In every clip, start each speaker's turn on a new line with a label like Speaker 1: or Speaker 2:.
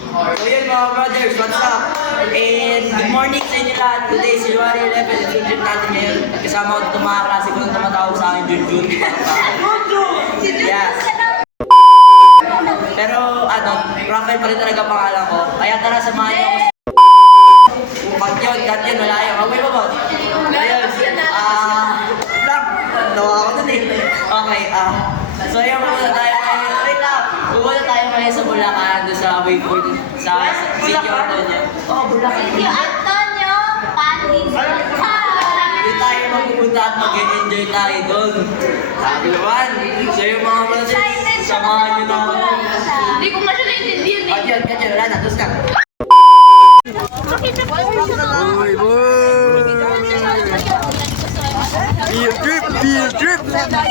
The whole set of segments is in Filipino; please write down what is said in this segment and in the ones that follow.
Speaker 1: So yun mga brothers, what's up? And good morning sa inyo lahat. Today is January 11, it's yung trip natin ngayon. At kasama ko itong mga klase ko nang tumatawag sa akin, Junjun. Yes. Pero ano, Rafael pa rin talaga pangalan ko. Kaya tara, samahan niyo ako. Pag yun, cut yun, wala yun. Okay ba ba? Ayun. Lang. Nawa ako dun eh. Okay, so yun, pumunta tayo ngayon. Wait lang. Pumunta tayo ngayon sa Bulacan, doon sa Waypoint, sa Sitio Antonio. Oh, Bulacan.
Speaker 2: Sitio Antonio, Panis.
Speaker 1: Doon tayo magpupunta at mag-enjoy tayo doon. Sabi naman. So yung mga brothers, samahan nyo na ako.
Speaker 2: Hindi ko masyado naintindihan eh.
Speaker 1: Yun, ganyan, wala na. Tapos na.
Speaker 3: Boy, boy! Field trip! Field trip!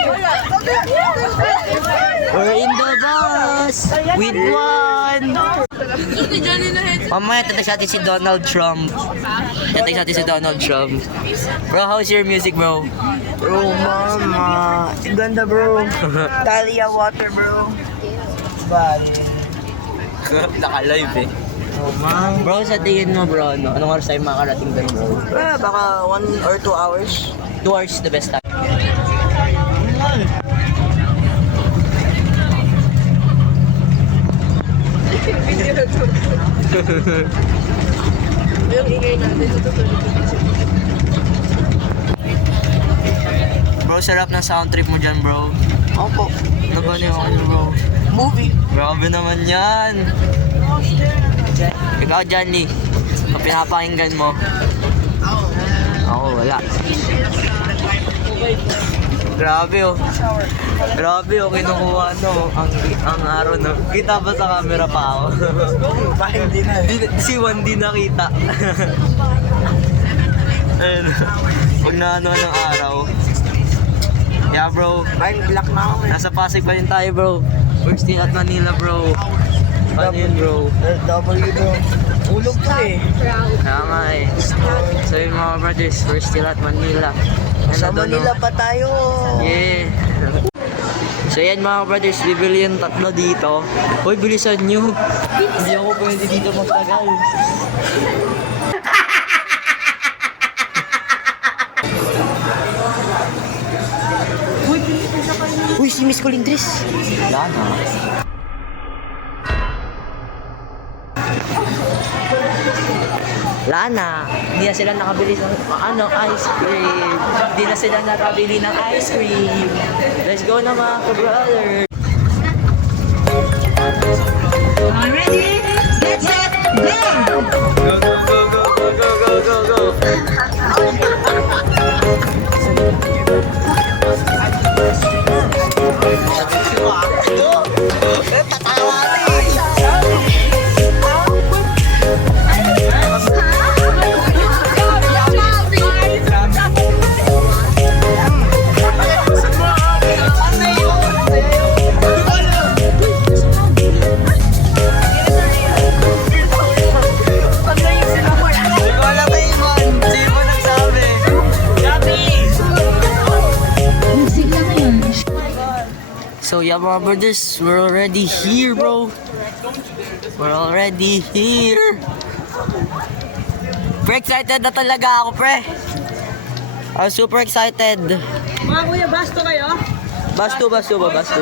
Speaker 1: We're in the bus with one. Mamaya tatay sa atin si Donald Trump. Tatay sa atin si Donald Trump. Bro, how's your music, bro?
Speaker 3: Bro, mama! Ganda, bro! Talia water, bro! Bali.
Speaker 1: Naka-live eh.
Speaker 3: Oh, man.
Speaker 1: Bro, sa tingin mo, bro, anong oras tayo makakarating doon, bro?
Speaker 3: Baka 1 or 2 hours.
Speaker 1: 2 hours is the best time.
Speaker 3: Yung ingay natin, tutulog.
Speaker 1: Bro, sarap ng sound trip mo dyan, bro.
Speaker 3: Opo.
Speaker 1: Ano ba niyo ako, bro?
Speaker 3: Movie.
Speaker 1: Grabe naman yan. Ikaw, Johnny, kung pinapakinggan mo. Ako, wala. Grabe oh. Grabe oh, kinukuha no. Ang araw no. Kita ba sa camera pa ako?
Speaker 3: Bakit hindi na?
Speaker 1: Si Juan di nakita. Ayun. Pag naano ng araw. Yeah bro.
Speaker 3: Parang black na ako eh.
Speaker 1: Nasa Pasig pa rin tayo bro. We're still at Manila bro. Paano yun bro?
Speaker 3: W bro. Ulog to eh.
Speaker 1: Kaya nga eh. So yung mga brothers, we're still at Manila. And
Speaker 3: Sa
Speaker 1: I don't
Speaker 3: Manila
Speaker 1: know.
Speaker 3: pa tayo.
Speaker 1: Yeah. So yan mga brothers, bibili yung tatlo dito. Hoy, bilisan nyo. Hindi ako pwede dito magtagal. Uy, si Miss Colindres. Wala na. Wala na. Hindi na sila nakabili ng ice cream. Hindi na sila nakabili ng ice cream. Let's go na mga ka-brother.
Speaker 4: Ready? Get set, go!
Speaker 1: Go, go, go, go, go, go, go, go, go. So yeah mga brothers, we're already here bro. We're already here. Pre, excited na talaga ako pre. I'm super excited.
Speaker 3: Mga kuya, basto kayo?
Speaker 1: Basto ba? Basto.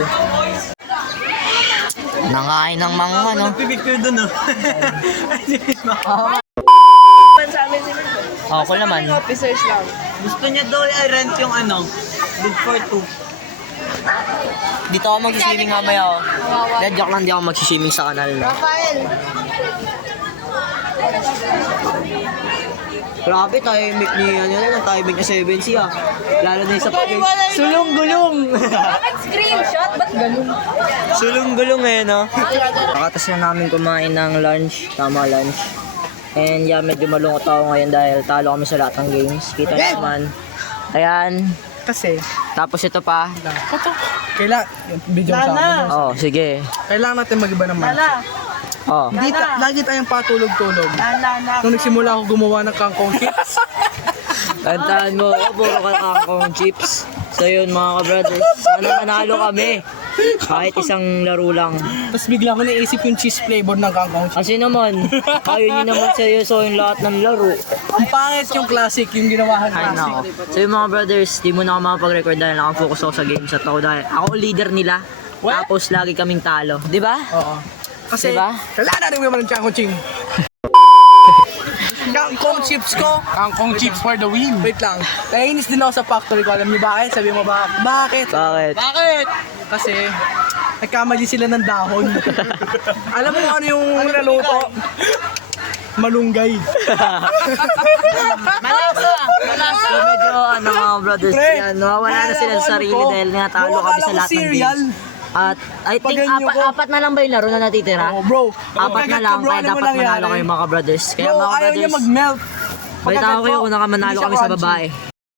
Speaker 1: Nangain ng mangga no?
Speaker 3: Nagpipicture dun oh. Sa amin sila.
Speaker 1: Ako naman.
Speaker 3: Officers lang. Gusto niya daw i-rent yung ano, bid for 2.
Speaker 1: Dito ako mag-swimming mamaya oh. Joke lang, di ako mag-swimming sa kanal no?
Speaker 3: Rafael!
Speaker 1: Grabe, timing ni timing na 7C ah. Lalo na yung sa sulong-gulong.
Speaker 2: Screenshot? Ba't ganun?
Speaker 1: Sulong-gulong eh, no? Nakatas na namin kumain ng lunch, tama lunch. And yeah, medyo malungkot ako ngayon dahil talo kami sa lahat ng games. Kita nyo naman. Ayan.
Speaker 3: Kasi,
Speaker 1: Tapos ito pa.
Speaker 3: kailangan, video sa amin.
Speaker 1: Oh, sige.
Speaker 3: Kailangan natin mag-iba naman.
Speaker 1: Oh.
Speaker 3: Lagi tayong patulog-tulog. Nung nagsimula ako gumawa ng kangkong chips,
Speaker 1: Kantaan mo, puro kang chips. So yun mga ka-brothers, sana manalo kami.
Speaker 5: Kahit isang laro lang.
Speaker 3: Tapos bigla ko naisip yung cheese flavor ng kangkong.
Speaker 5: Kasi naman, ayaw nyo naman seryoso yung lahat ng laro.
Speaker 3: Ang pangit yung classic, yung ginawahan
Speaker 5: Ay
Speaker 3: classic.
Speaker 5: nako. So yung mga brothers, di mo na ako makapag-record dahil nakafocus ako sa games at ako dahil ako ang leader nila.
Speaker 3: What?
Speaker 5: Tapos lagi kaming talo. Di ba?
Speaker 3: Oo. Kasi,
Speaker 5: Diba?
Speaker 3: kailangan natin naman ng Kangkong Ching. Kangkong chips ko.
Speaker 6: Kangkong chips for the win.
Speaker 3: Wait lang. Naiinis din ako sa factory ko. Alam niyo bakit? Sabi mo ba? Bakit?
Speaker 5: Bakit?
Speaker 3: Bakit? Kasi, nagkamali sila ng dahon. Alam mo ano yung naluto? Malunggay.
Speaker 5: So medyo ano mga brothers,
Speaker 3: Pre,
Speaker 5: yan, nawawala na sila sa sarili
Speaker 3: ko.
Speaker 5: dahil natalo
Speaker 3: Bro,
Speaker 5: kami
Speaker 3: akala
Speaker 5: sa
Speaker 3: ko
Speaker 5: lahat ng
Speaker 3: cereal.
Speaker 5: games. At I think
Speaker 3: Paganyo ko.
Speaker 5: apat na lang ba yung laro na natitira?
Speaker 3: Oh, bro.
Speaker 5: Apat na
Speaker 3: Kagat ka,
Speaker 5: lang,
Speaker 3: bro.
Speaker 5: kaya
Speaker 3: Ano mo
Speaker 5: dapat manalo
Speaker 3: nangyari?
Speaker 5: kayo mga brothers. Kaya
Speaker 3: Bro,
Speaker 5: mga
Speaker 3: ayaw niya
Speaker 5: brothers,
Speaker 3: mag-melt.
Speaker 5: balita ko kayo kung nakamanalo
Speaker 3: Hindi siya
Speaker 5: kami sa
Speaker 3: crunchy.
Speaker 5: babae.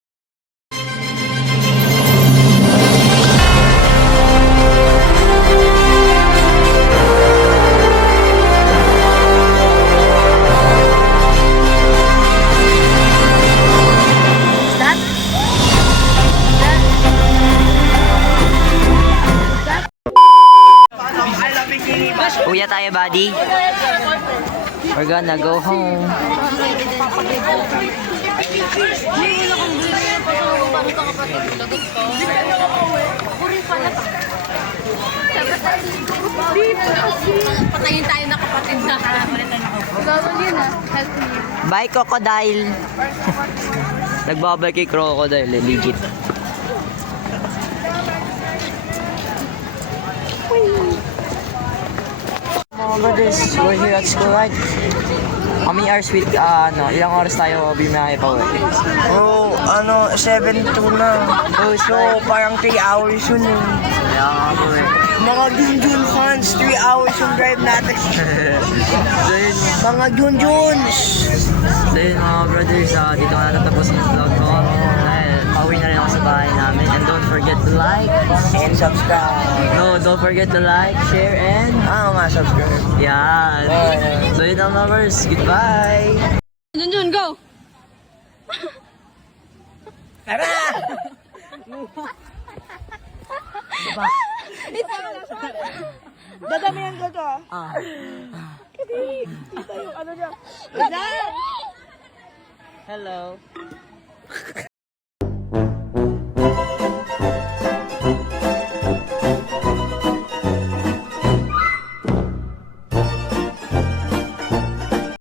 Speaker 5: Uya tayo, buddy. We're gonna go home.
Speaker 2: Patayin tayo na kapatid na. Gawin yun ah. Help me.
Speaker 5: Bye, crocodile. Nagbabay kay crocodile, legit. Mga brothers, we're here at school, right? How many hours with, ilang oras tayo bimahe pa uwi?
Speaker 7: Bro, 7-2 na.
Speaker 5: Oh,
Speaker 7: So, parang 3 hours yun eh.
Speaker 5: Kaya nga po eh.
Speaker 7: Mga Junjun fans, 3 hours yung drive natin.
Speaker 5: So yun,
Speaker 7: Mga Junjuns!
Speaker 5: so yun mga brothers, dito na natapos yung vlog ko. Dahil pauwi na rin ako sa bahay namin. And don't forget to like.
Speaker 7: And subscribe.
Speaker 5: No, don't forget to like, share, and...
Speaker 7: Subscribe.
Speaker 5: Yan. So yun ang lovers. Goodbye.
Speaker 2: Junjun, go!
Speaker 7: Dadamihan ko to.
Speaker 5: Ah.
Speaker 7: Kita yung ano niya.
Speaker 5: Hello.